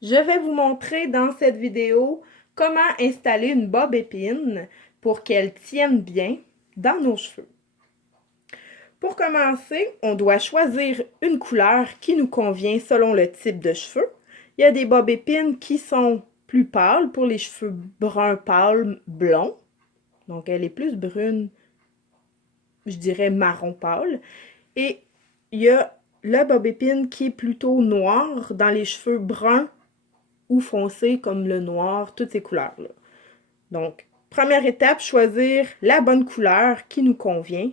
Je vais vous montrer dans cette vidéo comment installer une bob épine pour qu'elle tienne bien dans nos cheveux. Pour commencer, on doit choisir une couleur qui nous convient selon le type de cheveux. Il y a des bobs épines qui sont plus pâles pour les cheveux brun pâle blond. Donc elle est plus brune, je dirais marron pâle. Et il y a la bob épine qui est plutôt noire dans les cheveux bruns ou foncé comme le noir, toutes ces couleurs-là. Donc, première étape, choisir la bonne couleur qui nous convient.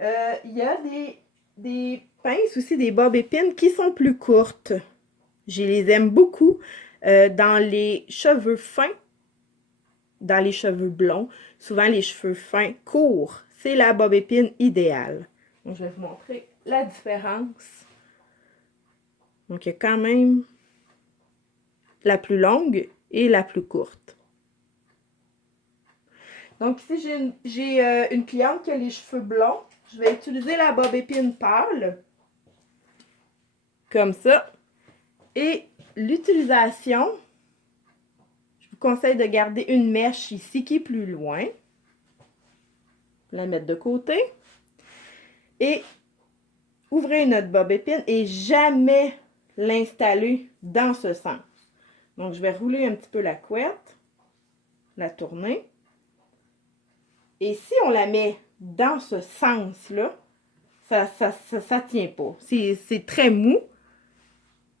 Il y a des pinces aussi, des bobs épines qui sont plus courtes. Je les aime beaucoup dans les cheveux fins, dans les cheveux blonds. Souvent, les cheveux fins courts, c'est la bob épine idéale. Donc, je vais vous montrer la différence. Donc, il y a quand même la plus longue et la plus courte. Donc ici, j'ai une cliente qui a les cheveux blonds. Je vais utiliser la bob épine pâle. Comme ça. Et l'utilisation, je vous conseille de garder une mèche ici qui est plus loin. La mettre de côté. Et ouvrez notre bob épine et jamais l'installer dans ce sens. Donc, je vais rouler un petit peu la couette, la tourner. Et si on la met dans ce sens-là, ça tient pas. C'est très mou.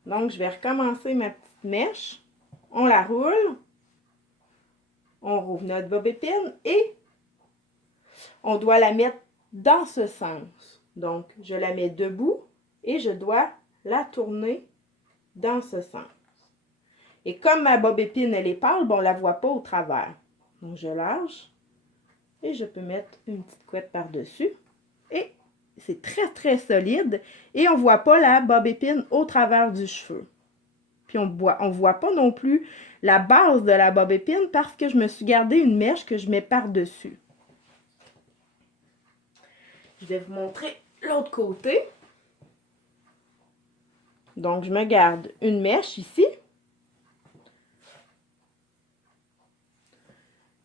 Donc, je vais recommencer ma petite mèche. On la roule. On rouvre notre bob épine et on doit la mettre dans ce sens. Donc, je la mets debout et je dois la tourner dans ce sens. Et comme ma bob épine, elle est pâle, bon, on ne la voit pas au travers. Donc, je lâche et je peux mettre une petite couette par-dessus. Et c'est très, très solide. Et on ne voit pas la bob épine au travers du cheveu. Puis on ne voit pas non plus la base de la bob épine parce que je me suis gardé une mèche que je mets par-dessus. Je vais vous montrer l'autre côté. Donc, je me garde une mèche ici.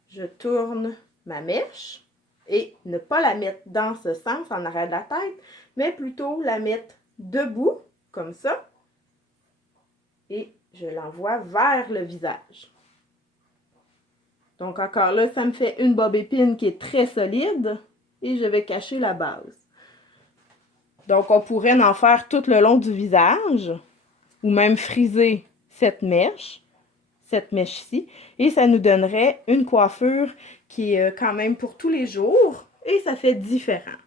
Je tourne ma mèche et ne pas la mettre dans ce sens en arrière de la tête, mais plutôt la mettre debout, comme ça. Et je l'envoie vers le visage. Donc, encore là, ça me fait une bob épine qui est très solide et je vais cacher la base. Donc, on pourrait en faire tout le long du visage ou même friser cette mèche ici, et ça nous donnerait une coiffure qui est quand même pour tous les jours et ça fait différent.